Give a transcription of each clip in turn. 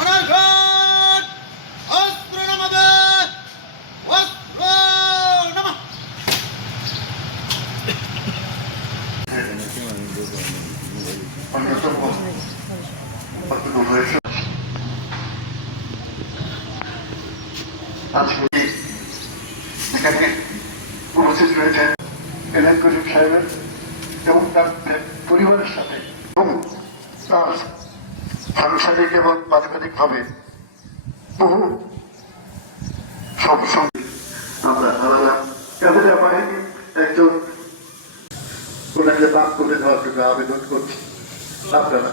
অনাঘাত। অস্ত্র নামাবে। অস্ত্র নামা। আজকে এখানে উপস্থিত পরিবারের সাথে এবং তার সাংসারিক এবং পারিবারিক ভাবে বহু সব সঙ্গে আমরা হারালাম। তাদের বাহিনী একজন ওনাকে লাভ করে দেওয়ার জন্য আবেদন করছি, আপনারা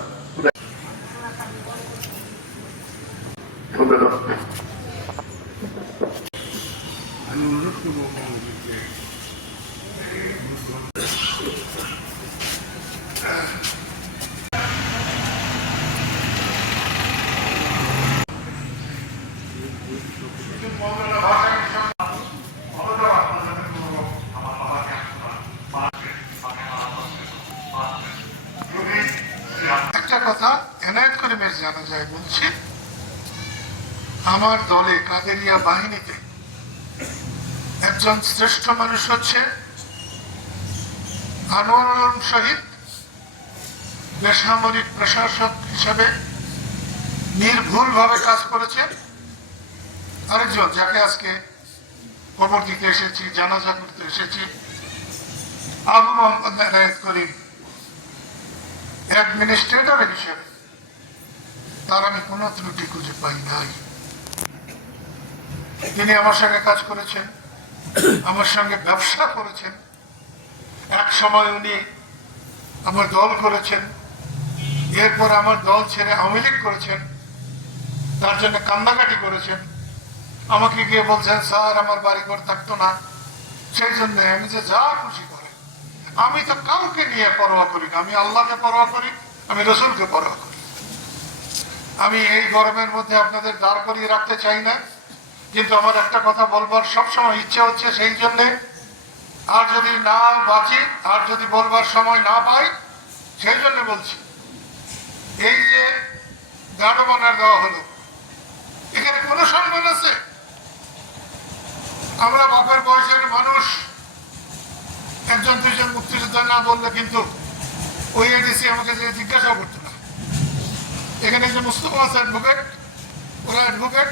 ধন্যবাদ একটা কথা এনায়ত করে বেশ জানা যায়, বলছি, আমার দলে কাদেরিয়া বাহিনীতে একজন শ্রেষ্ঠ মানুষ হচ্ছে আনোয়ার শহীদ, বেসামরিক প্রশাসক হিসেবে নির্ভুলভাবে কাজ করেছেন। আরেকজন যাকে আজকে কবর দিতে এসেছি, জানাজা করতে এসেছি, আবু মোহাম্মদ এনায়েত করিম। অ্যাডমিনিস্ট্রেটর হিসেবে, তার আমি কোনো ত্রুটি খুঁজে পাই নাই। তিনি আমার সঙ্গে কাজ করেছেন, আমার সঙ্গে ব্যবসা করেছেন। এক সময় উনি আমার দল করেছেন, এরপর আমার দল ছেড়ে আওয়ামী লীগ করেছেন, তার জন্য কান্দাকাটি করেছেন। আমাকে গিয়ে বলছেন, স্যার, আমার বাড়ি ঘর থাকতো না। সেই জন্য আমি যে যা খুশি আমি তো কাউকে নিয়ে পরোয়া করি না। আমি আল্লাহকে পরোয়া করি, আমি রসুলকে পরোয়া করি। আমি এই গরমের মধ্যে আপনাদের দাঁড় করিয়ে রাখতে চাই না। কিন্তু আমার একটা কথা বলবার সবসময় ইচ্ছে হচ্ছে সেই জন্যে। আর যদি না বাঁচি, আর যদি বলবার সময় না পাই, সেই জন্য বলছি। এই যে গাঢ় বানার দেওয়া হলো, এখানে কোনো সম্মান আছে? আমরা বাপের বয়সের মানুষ একজন দুইজন মুক্তিযোদ্ধা না বললে কিন্তু ওই এডিসি আমাকে যে জিজ্ঞাসা করতো না। এখানে যে মুস্তফা আছে অ্যাডভোকেট ওরা অ্যাডভোকেট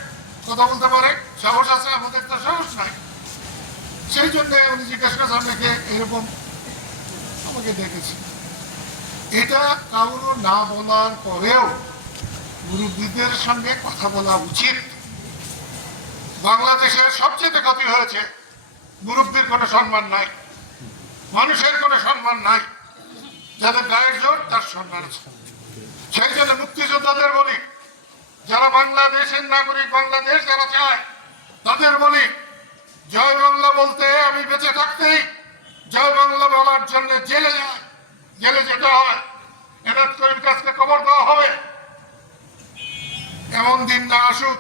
কথা বলতে পারে, সাহস আছে, আমাদের তো সাহস নাই। সেই জন্য উনি জিজ্ঞাসা করছে আমাকে এরকম আমাকে দেখেছি? এটা কারও না বলার পরেও মুরব্বীদের সঙ্গে কথা বলা উচিত। বাংলাদেশের সবচেয়ে ক্ষতি হয়েছে মুরব্বীর কোনো সম্মান নাই। মানুষের কোনো সম্মান নাই। যাদের গায়ের জোর, তার সম্মান আছে। সেই জন্য মুক্তিযোদ্ধাদের বলি, যারা বাংলাদেশের নাগরিক, বাংলাদেশ যারা চায়, তাদের বলি, জয় বাংলা বলতে আমি বেঁচে থাকতেই জয় বাংলা বলার জন্য জেলে যায়। জেলে যেতে হয়। এনাদ করিম কাছকে খবর দেওয়া হবে। এমন দিন না আসুক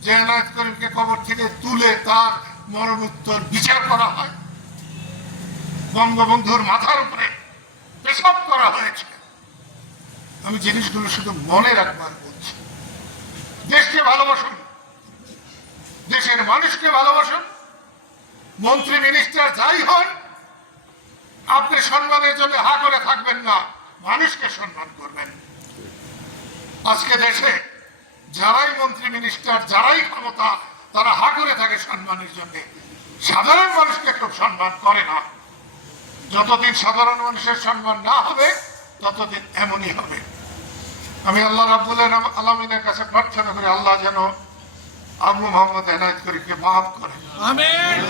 যে এনায়ত করিমকে কবর থেকে তুলে তার মরণোত্তর বিচার করা হয়। বঙ্গবন্ধুর মাথার উপরে পেশাব করা হয়েছে। আমি জিনিসগুলো শুধু মনে রাখবার বলছি। দেশকে ভালোবাসুন, দেশের মানুষকে ভালোবাসুন, মন্ত্রী, মিনিস্টার যাই হন, আপনি সম্মানের জন্য হা করে থাকবেন না, মানুষকে সম্মান করবেন। আজকে দেশে যারাই মন্ত্রী, মিনিস্টার, যারাই ক্ষমতা, তারা হা করে থাকে সম্মানের জন্য। সাধারণ মানুষকে কেউ সম্মান করে না। যতদিন সাধারণ মানুষের সম্মান না হবে, ততদিন এমনই হবে। আমি আল্লাহ রাবুল আলমিনের কাছে প্রার্থনা করি, আল্লাহ যেন আবু মোহাম্মদ এনায়ত করিকে মাফ করে আমিন।